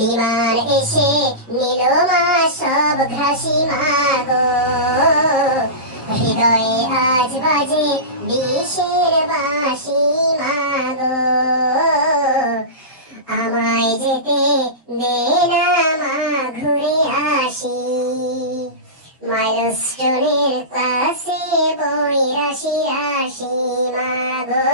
বিমান এসে নিল মা সব ঘাসি মাগো, হৃদয়ে আজ বাজে বিষের বাঁশি মাগো। আমায় যেতে দে না মা, ঘুরে আসি। মাইলস্টোনের ক্লাসে বই রাশি রাশি মাগো,